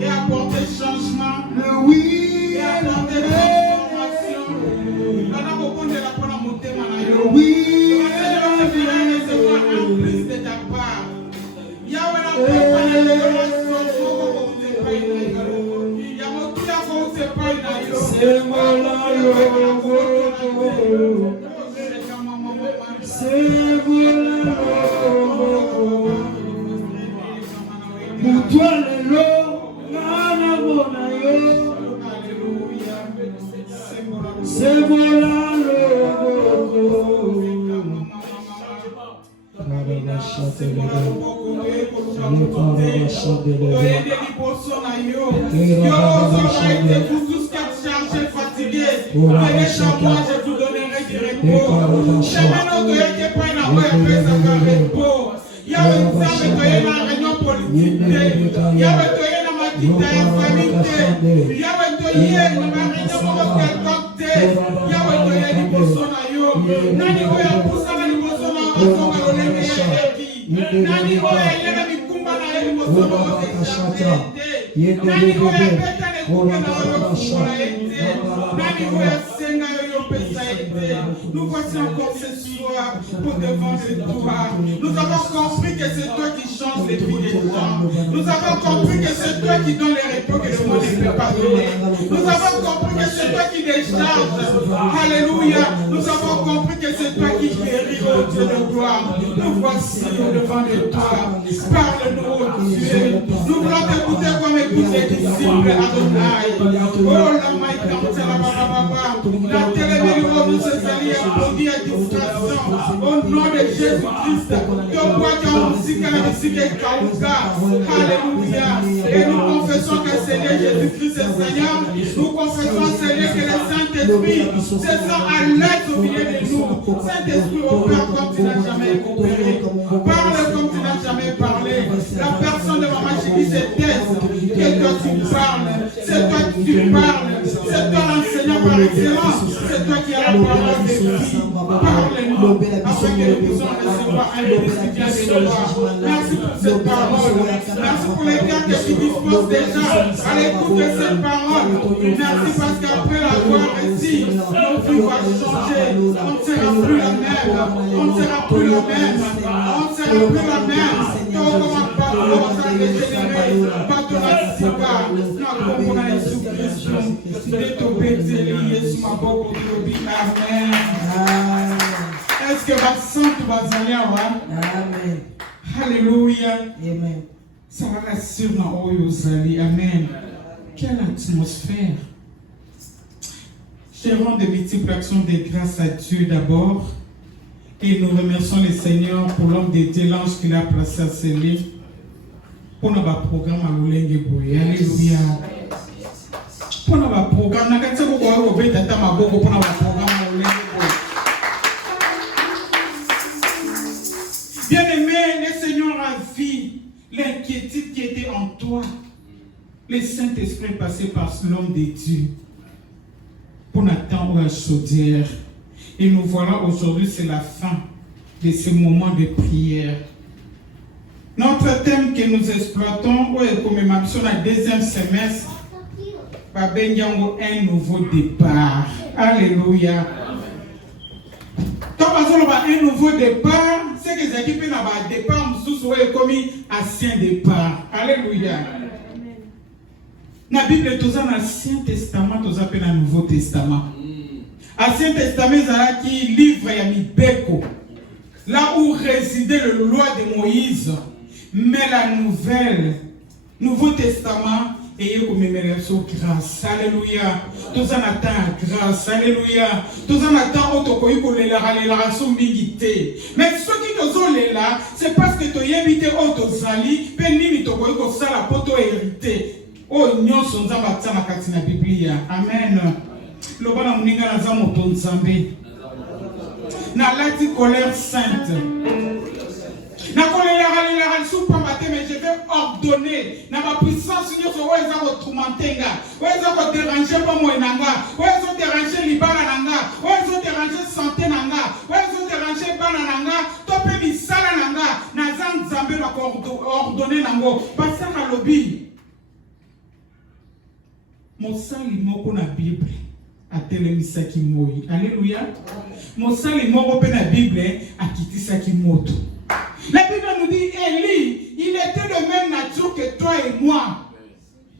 et apporter changement. Le oui Et apporter transformation. Le oui en plus de ta part. pour toi le lot, c'est voilà le nous voici encore ce soir pour devant le toi. Nous avons compris que c'est toi qui changes les vies des gens. Nous avons compris que c'est toi qui donne les repos que le monde ne peut pas donner. Nous avons compris que c'est toi qui décharge. Alléluia. Nous avons compris que c'est toi qui guéris, oh Dieu de gloire. Nous voici au devant de toi. Parle-nous, oh Dieu. Nous voulons t'écouter comme écoute les disciples Adonai. Oh la maïka, la télévision nous se salit à produire à distraction. Au nom de Jésus-Christ, que moi qui en musique à la musique est Kauka. Alléluia. Et nous confessons que Seigneur Jésus-Christ est Seigneur. Nous confessons Seigneur que le Saint-Esprit se sent à l'aise au milieu de nous. Saint-Esprit opère comme tu n'as jamais opéré. Parle comme tu n'as jamais parlé. La personne de Maman Chérie se taise. Que toi tu parles. C'est toi qui tu parles. C'est toi l'enseignant par excellence. C'est toi qui as la parole de vie. Parle-nous afin que nous puissions recevoir un récipient de toi. Merci pour cette parole. Merci pour les gars que tu disposes déjà à l'écoute de cette parole. Merci parce qu'après l'avoir reçu, nos vies vont changer. On ne sera plus la même. On ne sera plus la même. On ne sera plus la même. Est-ce que votre sang va venir? Amen. Alléluia. Amen. Ça va rassurer dans Oyozali. Amen. Quelle atmosphère. Je rends de multiples actions de grâce à Dieu d'abord. Et nous remercions le Seigneur pour l'homme de Dieu, l'ange qu'il a placé à ce lit. Pour notre programme à l'Olenge Boye. Alléluia. Pour notre programme, nous avons pour notre programme à l'Olenge Boye. Bien-aimé, le Seigneur a vu l'inquiétude qui était en toi. Le Saint-Esprit est passé par l'homme de Dieu pour n'attendre la chaudière. Et nous voilà aujourd'hui, c'est la fin de ce moment de prière. Notre thème que nous exploitons, est commémoration la deuxième semestre, un nouveau départ. Alléluia. Quand on a un nouveau départ, c'est que les équipes n'ont pas de départ, nous sommes commis ancien départ. Alléluia. Dans la Bible, tout ça, dans l'Ancien Testament, tout ça, dans le Nouveau Testament. Ancien Testament, c'est qui livre Yamibeko, là où résidait le loi de Moïse. Mais la Nouveau Testament, et commémoration grâce. Alléluia. Tout ça attend grâce. Alléluia. Tout ça attend autocoï pour les relations milité. Mais ceux qui te sont là, c'est parce que tu as évité autozali, penini tokoï ko sala poto hérité. Oh nyonso nzamba tsama katina Biblia. Amen. Lobana muninga na zamo tonzambe. Na lati colère sainte. Mais je vais ordonner dans ma puissance sur ce où ils ont tourmenté, où ils ont dérangé pour moi, où ils ont dérangé Libana, où ils ont dérangé santé, où ils ont dérangé Banananga, topé Misala, Nazan Zambé, la corps ordonné nango. Pasteur alobi. Mosali moko na Bible. Atelemisaki moi. Alléluia. Mosali moko pe na Bible akitisaki moto. La Bible nous dit Élie, il était de même nature que toi et moi.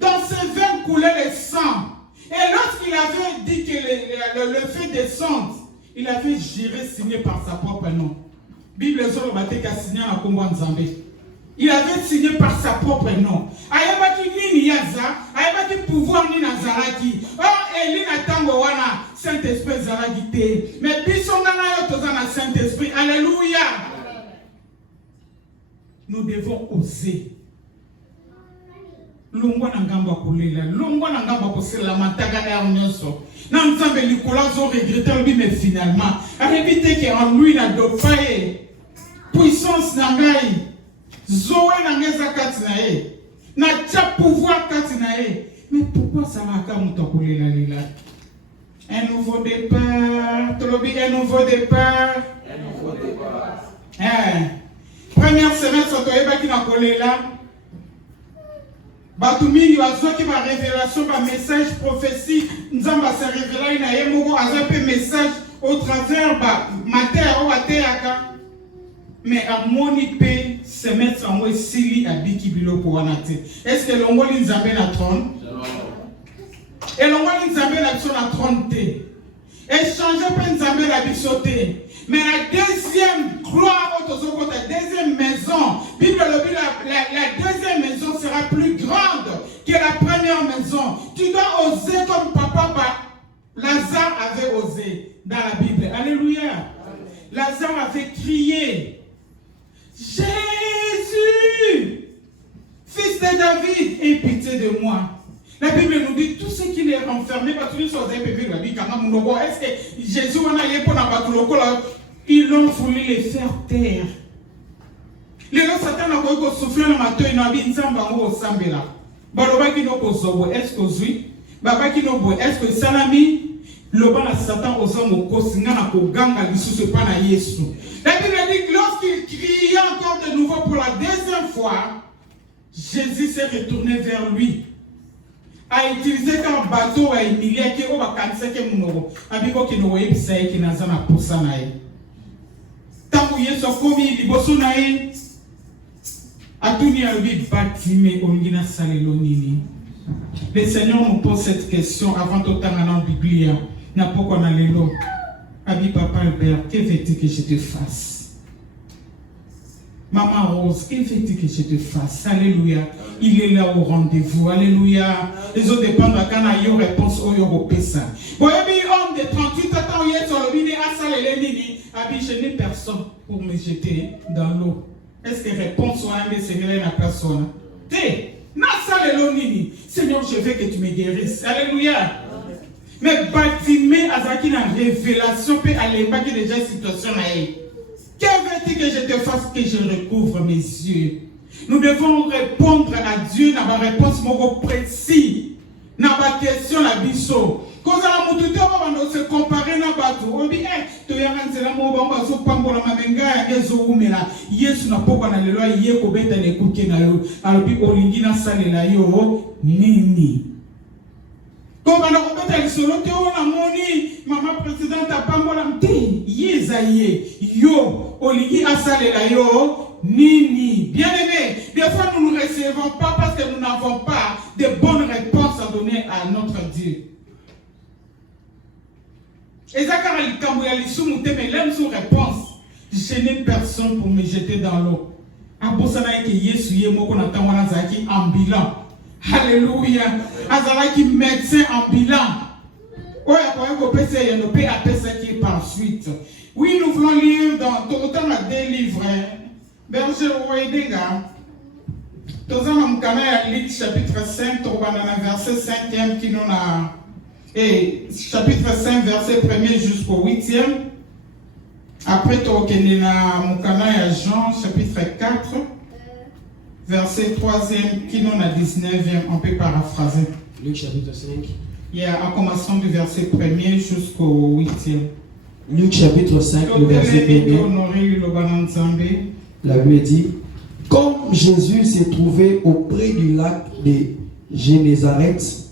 Dans ses veines coulait le sang. Et lorsqu'il avait dit que le feu descende, il avait juré signé par sa propre nom. Bible sur le bateau qui a signé à Congo Nzambé. Il avait signé par sa propre nom. Ayabaki nini yaza, ayabaki pouvoir ni nazaraki. Oh, Élie natango wana Saint-Esprit zaraki te. Mais bisonga na yo toza na Saint-Esprit. Alléluia. Nous devons oser. Longwa na ngamba kolela, longwa na ngamba kosela mataka na nyonso. Na nzambe likola zo regretter lui mais finalement, arrêtez que en lui na dofaye. Puissance na ngai. Zoé na ngeza kati na ye. Na tia pouvoir kati na ye. Mais pourquoi ça va ka muto kolela lela? Un nouveau départ, tolobi un nouveau départ. Un nouveau départ. Première semaine sotoyeba ki na kolela. Batumini wazoki ba révélation ba message prophétie nzamba se révéla ina ye moko azape message au travers ba mater o ateaka. Mais à monipe se mettre en sili abiki biloko wana te. Est-ce que l'ongoli nzambe na trône? Et l'ongoli nzambe na biso na trône te. Échanger pe nzambe na biso te. Mais la deuxième gloire, la deuxième maison, Bible le dit, la deuxième maison sera plus grande que la première maison. Tu dois oser comme papa Lazare avait osé dans la Bible. Alléluia. Lazare avait crié, Jésus, fils de David, aie pitié de moi. La Bible nous dit tout ce qui est enfermé, est-ce que Jésus ils ont voulu les faire taire. Les gens Satan a voulu souffler le matin, il a dit Nzamba au Sambela. Balobaki no kozobo, est-ce que oui? Babaki no boy, est-ce que salami? Loba na Satan aux hommes au kosinga na koganga lisusu pa na Yesu. La Bible dit que lorsqu'il criait encore de nouveau pour la deuxième fois, Jésus s'est retourné vers lui. A utilisé comme bateau à humilier qui au vacances que mon abibo qui nous voyait c'est qui n'a pas pour ça naï. Tant que Yesu komi liboso naï. Atuni albi batime ongina salelonini. Le Seigneur nous pose cette question avant de t'amener en Biblia. N'a pas qu'on a l'élo. Abi papa Albert, que veux-tu que je te fasse? Maman Rose, que veux-tu que je te fasse? Alléluia. Il est là au rendez-vous. Alléluia. Les autres dépendent de quand il y a réponse au Européen. Bon, il y a un homme de 38 ans, il est sur le bini, à ça, je n'ai personne pour me jeter dans l'eau. Est-ce que réponse soit un Seigneur et la personne? Seigneur, je veux que tu me guérisses. Alléluia. Mais Batimé Azaki la révélation peut aller pas que déjà situation là. Que veux-tu que je te fasse que je recouvre mes yeux? Nous devons répondre à Dieu dans ma réponse précise. Dans ma question la biso. Quand on a se comparer na batu, on dit to yaranzela mo bamba so pambola mamenga ya ngezo umela. Yesu na poko na lelo ye ko beta ne kuke na yo. Alobi olingi na salela yo nini. Comme on a beta le solo te on a moni maman présidente a pambola mti yezaye yo olingi asalela yo nini. Bien aimé, des fois nous ne recevons pas parce que nous n'avons pas de bonnes réponses à donner à notre Dieu. Et Zakara Likamouya Lissou mais l'aime sous réponse. Je n'ai personne pour me jeter dans l'eau. Abosana ke Yesu ye moko na tangwana zaki ambulant. Alléluia. Azalaki médecin ambulant. Oya kwa ko pese yeno pe apesa ki par suite. Oui, nous voulons lire dans autant à deux livres. Berger Oedenga. Tozana mkana ya Luc chapitre 5 tobana na verset 5e qui nous a et chapitre 5, verset 1er jusqu'au 8e. Après, tu as Mukana et Jean, chapitre 4, verset 3e, qui nous a 19e. On peut paraphraser. Luc, chapitre 5. Il y a un commencement du verset 1er jusqu'au 8e. Luc, chapitre 5, le verset 1er. La Bible dit, Comme Jésus s'est trouvé auprès du lac de Génézareth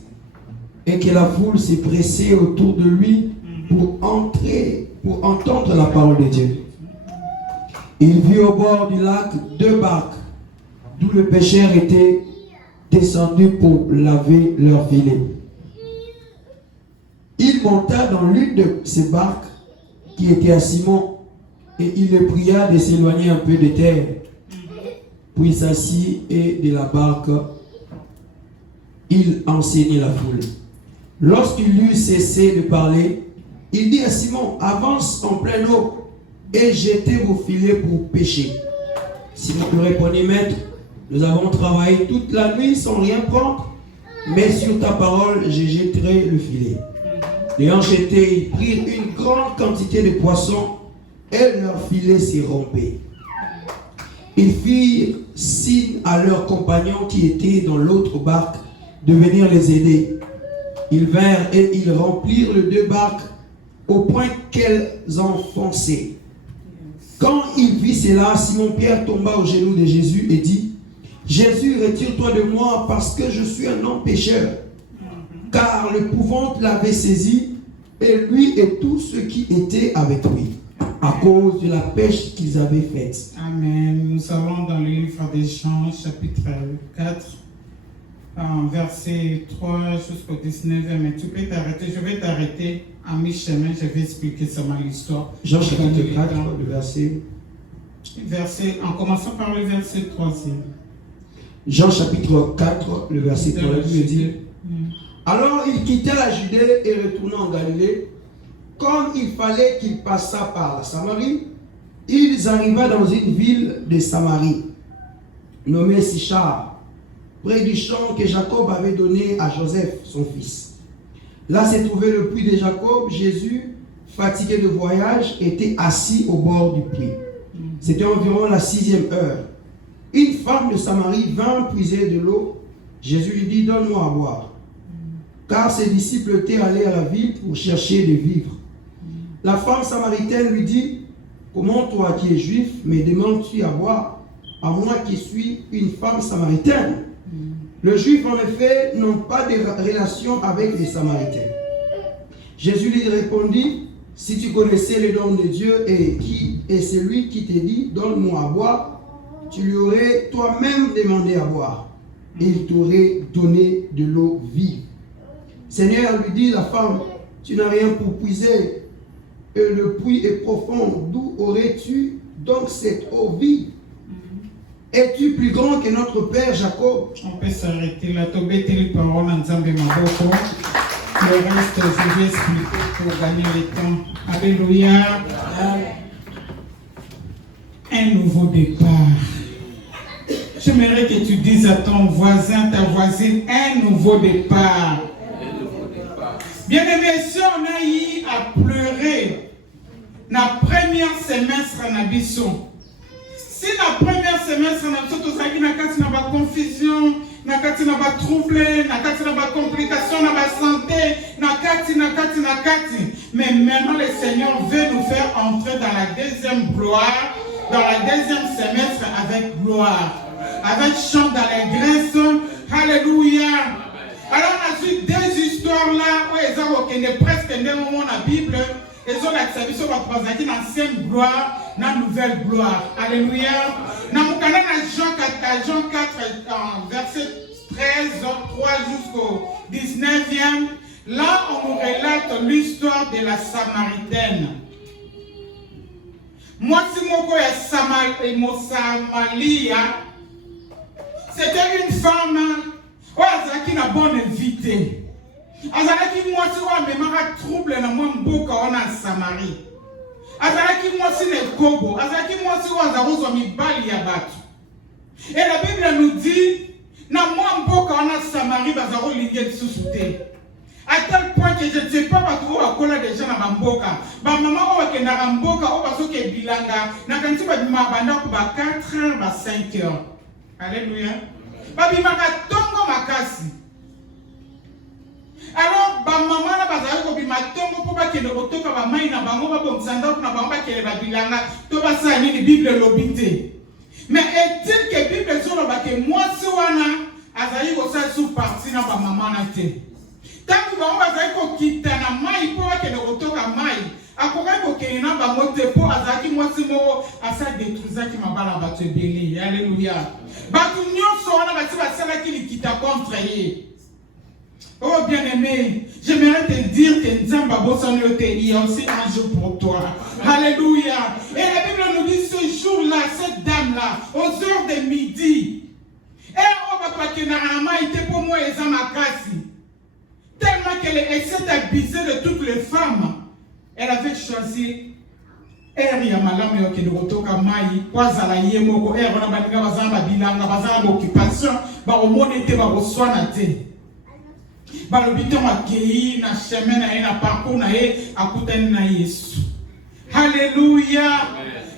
et que la foule s'est pressée autour de lui pour entendre la parole de Dieu, il vit au bord du lac 2 barques d'où le pêcheur était descendu pour laver leurs filets. Il monta dans l'une de ces barques qui était à Simon et il le pria de s'éloigner un peu de terre. Puis il s'assit et de la barque, il enseignait la foule. Lorsqu'il eut cessé de parler, il dit à Simon, avance en pleine eau et jetez vos filets pour pêcher. Simon lui répondit, maître, nous avons travaillé toute la nuit sans rien prendre, mais sur ta parole, je jetterai le filet. L'ayant jeté, ils prirent une grande quantité de poissons et leur filet s'est rompé. Ils firent signe à leurs compagnons qui étaient dans l'autre barque de venir les aider. Ils vinrent et ils remplirent les 2 barques au point qu'elles enfonçaient. Quand il vit cela, Simon-Pierre tomba aux genoux de Jésus et dit, Jésus, retire-toi de moi parce que je suis un homme pécheur. Car l'épouvante l'avait saisi, et lui et tous ceux qui étaient avec lui, à cause de la pêche qu'ils avaient faite. Amen. Nous allons dans le livre des Jean, chapitre 4, verset 3 jusqu'au 19. Mais tu peux t'arrêter. Je vais t'arrêter à mi-chemin. Je vais expliquer seulement l'histoire. Jean chapitre 4, le verset. En commençant par le verset 3e. Jean chapitre 4, le verset 3, il dit, alors il quitta la Judée et retourna en Galilée. Comme il fallait qu'il passât par la Samarie, ils arriva dans une ville de Samarie, nommée Sichar, près du champ que Jacob avait donné à Joseph, son fils. Là se trouvait le puits de Jacob. Jésus, fatigué de voyage, était assis au bord du puits. C'était environ la 6e heure. Une femme de Samarie vint puiser de l'eau. Jésus lui dit, donne-moi à boire. Car ses disciples étaient allés à la ville pour chercher de vivre. La femme samaritaine lui dit, comment toi qui es juif me demandes-tu à boire, à moi qui suis une femme samaritaine? Les juifs en effet n'ont pas de relation avec les samaritains. Jésus lui répondit, si tu connaissais le don de Dieu et qui est celui qui te dit, donne-moi à boire, tu lui aurais toi-même demandé à boire et il t'aurait donné de l'eau vive. Seigneur, lui dit la femme, tu n'as rien pour puiser et le puits est profond. D'où aurais-tu donc cette eau vive? Es-tu plus grand que notre père Jacob? On peut s'arrêter là. Tobé les paroles en Zambé Maboko. Le reste, je vais expliquer pour gagner le temps. Alléluia. Un nouveau départ. J'aimerais que tu dises à ton voisin, ta voisine, un nouveau départ. Bien-aimé, si on a eu à pleurer la première semestre en Abisson, si la première semestre en Abisson, tout ça qui n'a pas confusion, n'a pas trouble, n'a pas complication, n'a pas santé, n'a mais maintenant le Seigneur veut nous faire entrer dans la deuxième gloire, dans la deuxième semestre avec gloire, avec chant d'allégresse. Alléluia. Alors on a vu 2 histoires là où ils ont presque des moments dans la Bible. Ils ont accepté sur votre présence dans l'ancienne gloire, dans la nouvelle gloire. Alléluia. Dans Jean 4, verset 13, 3 jusqu'au 19e, là on nous relate l'histoire de la Samaritaine. Moi, si mon Samaria, c'était une femme qui n'a bonne invité. Azalaki moi si wa memara trouble na moi mboka ona Samarie. Azalaki moi si ne kobo, azalaki moi si wa zaruzo mibali ya batu. Et la Bible nous dit na moi mboka ona Samarie bazaro linge susute. À tel point que je ne sais pas où à coller des gens à Mboka. Ma maman qui est à Mboka, ou parce que bilanga, n'a qu'un petit peu de ma bande pour 4 heures, 5 heures. Alléluia. Babi maka tongo makasi. Alors, ba maman na bazali ko bi matongo pour ba kende otoka ba mai na bango ba bomsanda na bango ba kele ba bilanga to ba sa ni Bible lobité. Mais est-il que Bible que moi si wana azali ko sa sous parti na ba maman na te. Tant que ba azali ko kita na mai po ke ne kotoka mai. Akoka ko ke na ba mote po azaki moi si mo asa détruisa ki mabala ba te béni. Alléluia. Ba tu nyonso wana ba ti ba sala ki likita contre ye. Oh bien-aimé, j'aimerais te dire que Nzamba Bosanote, il y a aussi un jour pour toi. Alléluia. Et la Bible nous dit ce jour-là, cette dame-là, aux heures de midi, tellement qu'elle s'est abusée de toutes les femmes, elle avait choisi eri ya malamu yoke de kotoka mai kwazala ye moko eri wana baninga bazala bilanga bazala occupation ba omone te ba koswana te. Balobito makei na chemin na ye na parcours na ye akutani na Yesu. Alléluia.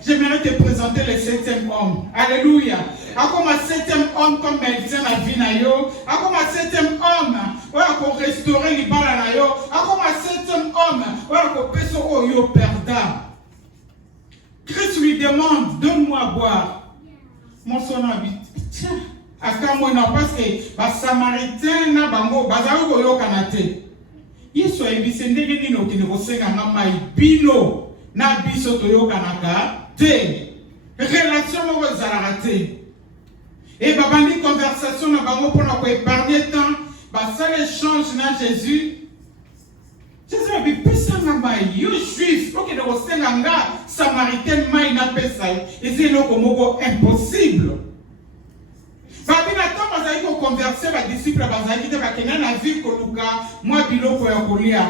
J'aimerais te présenter le 7e homme. Alléluia. Comme un 7e homme comme médecin na vie na yo, comme un 7e homme pour restaurer les balles na yo, comme un 7e homme pour peso o yo perda. Christ lui demande, donne-moi à boire. Mon son habite. Tiens. Parce que les Samaritains na bango bazali koyoka na te. Yesu ayebisi ndenge nini okende kosenga mai bino na biso toyokanaka te. Relation moko ezalaka te. Et babandi conversation na bango mpona koépargner temps basala échange na Jésus. Jésus abipesanga mai yo juif okende kosenga nga Samaritain mai na pesa yo. Eza eloko moko impossible. Babina tant bazali ko converser ba disciple bazali te bakena na vie ko luka moi biloko ya kolia.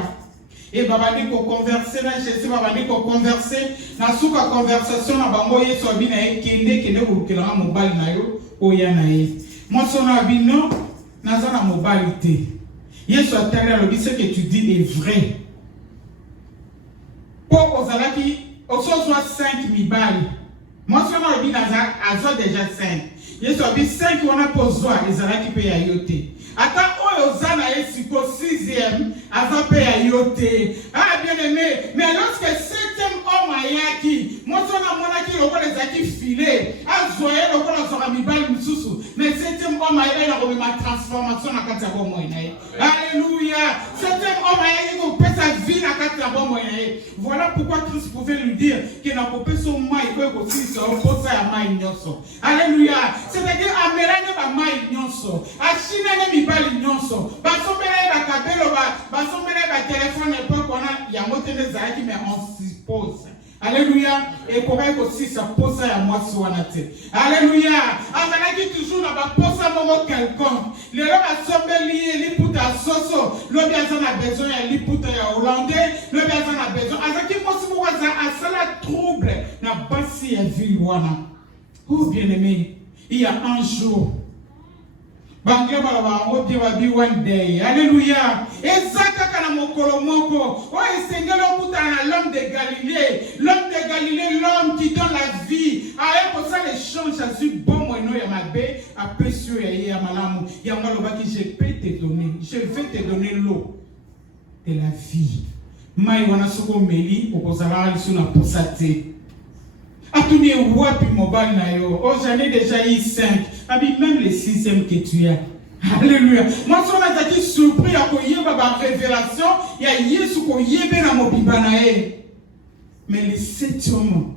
Et babandi ko converser na Jésus babandi ko converser na suka conversation na bango Yesu abina kende ko lukela mobile na yo oya na ye. Moi sona abino naza na mobile te. Yesu atali alobi ce que tu dis est vrai. Pour ozalaki osozwa 5 mibali. Moi sona abina azo déjà 5. Yesu a dit 5 wana pozwa ezalaki pe ya yote. Ata oyo zana esiko 6e aza pe ya yote. Ah bien aimé, mais lorsque 7e homme ayaki, mosona monaki lokola ezaki filé, azoye lokola zora mibali mususu, mais 7e homme ayaki na komema transformation na kati ya bomo na ye. Alléluia. 7e homme ayaki ko pesa vie na kati ya bomo na ye. Voilà pourquoi Christ pouvait lui dire que na kopeso mai ko kosilisa oposa ya mai nyonso. Alléluia. C'est-à-dire amelane ba mai nyonso, ashina ne mibali nyonso, basombele ba kabelo basombele ba téléphone époque on a yango tene zaki mais on suppose. Alléluia. Et pour elle aussi ça pose à moi soanate. Alléluia. Amalaki toujours na ba posa momo quelconque. Le lo basombeli li puta soso, lo biaza na besoin ya li puta ya hollandais, lo biaza na besoin azaki mosi mo waza asala trouble na basi ya ville wana. Oh bien-aimé. Il y a un jour, one day. Alléluia. Et ça, Seigneur, l'homme de Galilée, l'homme qui donne la vie. Pour ça, l'échange, ça suit bon, moi, non, ma bé, à Pessio et à Malamu. Il y a un je peux te donner, je vais te donner l'eau de la vie. Maïwana Soko Meli, au Kozala, sur la posate. Atuni wapi mobile na yo. Oh, j'en ai déjà eu 5. Abi même le 6e que tu as. Alléluia. Moi, je suis surpris à la révélation. Il y a Yesu qui est na mobiba na ye. Mais le 7e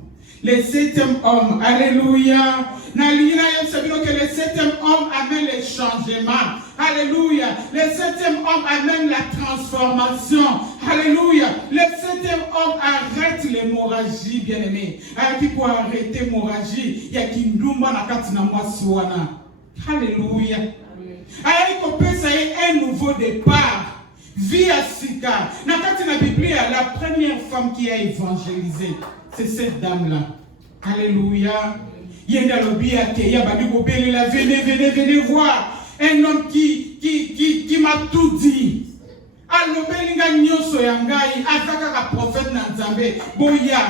homme, alléluia. Na lina yem sabino que le 7e homme amène le changement. Alléluia. Le 7e homme amène la transformation. Alléluia. Le 7e homme arrête l'hémorragie, bien-aimé. Pour arrêter l'hémorragie, il y a qui ndumba na kati na mwasi wana. Alléluia. Ça est un nouveau départ. Vie à Sika. Na kati na Bible, la première femme qui a évangélisé, c'est cette dame-là. Alléluia. Yenda lobi akeya badiko belela, venez voir. Un homme qui m'a tout dit. Alobelinga nyoso yangai, ataka ka prophète na Nzambe. Boya.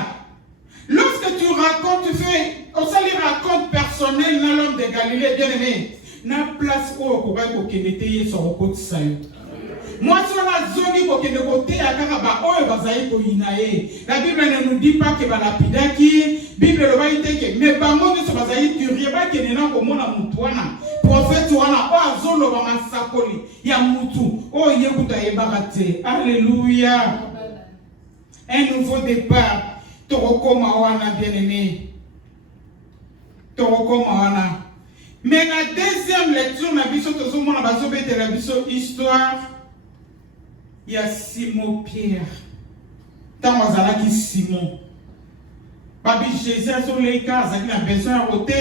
Lorsque tu racontes, tu fais, on s'allie raconte personnel dans l'homme de Galilée, bien aimé. Na place où on pourrait kenete sur côté sayo. Moi, sur la zone, il faut que côté à Karaba, oh, Bazaïko Inae. La Bible ne nous dit pas que Balapidaki, Bible le va y mais Bango de ce Bazaï, tu riba qui n'est pas comme on a Moutouana. Prophète Ouana, oh, Azolo, Bamasakoli, Yamoutou, oh, Yekuta Ebarate. Alléluia. Un nouveau départ. Toroko Mawana, bien-aimé. Toroko Mawana. Mais la deuxième lecture, la vision de ce monde, la vision histoire, il y a Simon Pierre. Tant que qui Simon. Babi Jésus a sur les cas, il a besoin de côté,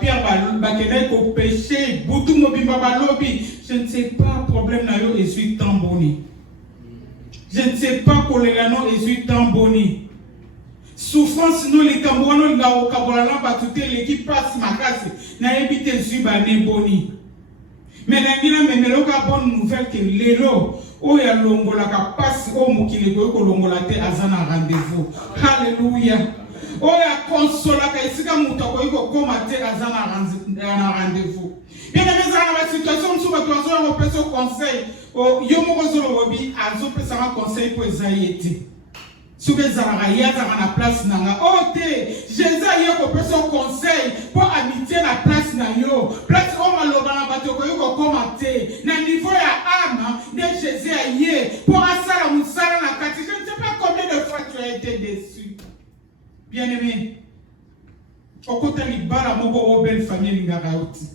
Pierre va au péché, Boutou Mobimba Balobi. Je ne sais pas, problème n'a eu, et suis tamboni. Je ne sais pas, Colérano, et suis tamboni. Souffrance, nous les Camerounais, là au Cameroun, l'équipe passe ma casse, n'a évité Zubane Boni. Mais n'a même la bonne nouvelle que l'élo, où il y a l'ongola qui passe au Moukilego, que l'ongola te azana rendez-vous. Alléluia. Où il y a consola qui est comme Moutako, comme te azana rendez-vous. Bien aimé, dans la situation, nous avons un conseil. Yomo Robi, Azo peut un conseil pour Esaïe. Si vous avez la place, Jésus a son conseil pour habiter la place. Place où on va commenter. Dans le niveau de l'âme de Jésus, pour la moussala, je ne sais pas combien de fois tu as été déçu. Bien aimé, au côté de l'Ibala, mon belle famille, l'Ingarauti.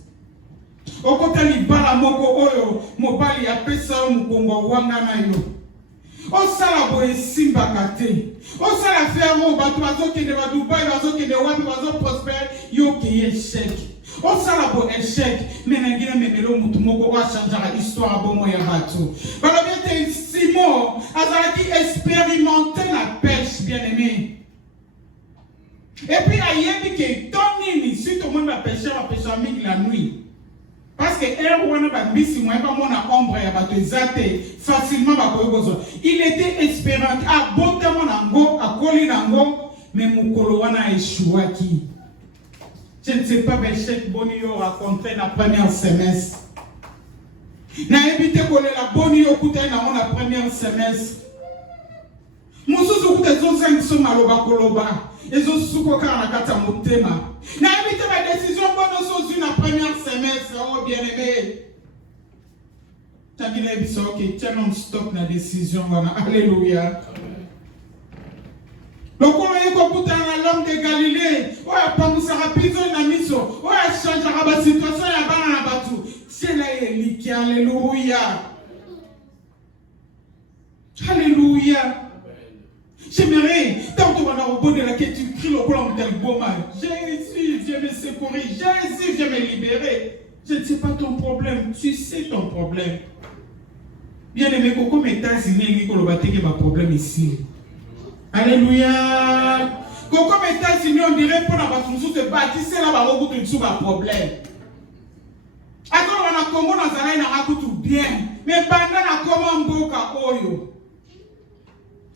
Au côté de l'Ibala, mon bali a pesa mon Congo Wanganayo. On sala boye simba kate. On sala faire mon bateau qui ne va Dubaï, bateau qui ne va pas prospère, yo qui échec. On sala boye échec. Mais n'engine memelo mutumoko wa changer l'histoire bon moya bateau. Voilà bien Simon, azalaki expérimenter la pêche, bien aimé. Et puis ayebi que Tony, si tout le monde va pêcher avec la nuit. Parce que il était espérant à Botamonango, à Kolinango, mais Mukolowana échouaki. Je ne sais pas, mais Cheikh Bonio raconté la première semestre. N'a évité que la Bonio coûte la première semestre. Moussou coûte les autres 5 sont maloba koloba. Les autres soukoka na kata motema. N'a évité ma décision bonne chose une première semestre, oh bien aimé. Tagina biso ok, tiens non stop na décision wana. Alléluia. Donc on est comme l'homme de Galilée. Ouais, pas nous rapide na miso. Ouais, changera la situation ya bana na batu. C'est là il alléluia. Alléluia. J'aimerais, tant que tu vas au bout de laquelle tu cries le blanc de Boma, Jésus, viens me secourir, Jésus, viens me libérer. Je ne sais pas ton problème, tu sais ton problème. Bien aimé, comme États-Unis, il y a un problème ici. Alléluia. Comme États-Unis, on dirait pour la bâtisse de bâtisse, là, on a un problème. Attends, on a comment dans un aïe, on a tout bien. Mais pendant la commande, boka oyo.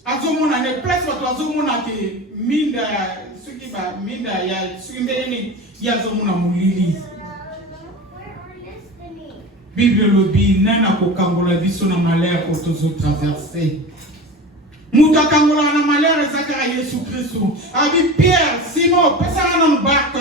Azomona ne place watu azomona ke minda suki ba minda ya suki mbele ya azomona mulili. Bible lobi nana ko kangola biso na malheur ko tozo traverser. Muta kangola na malheur ezakara Yesu Kristo. Abi Pierre, Simon, pesa na barque.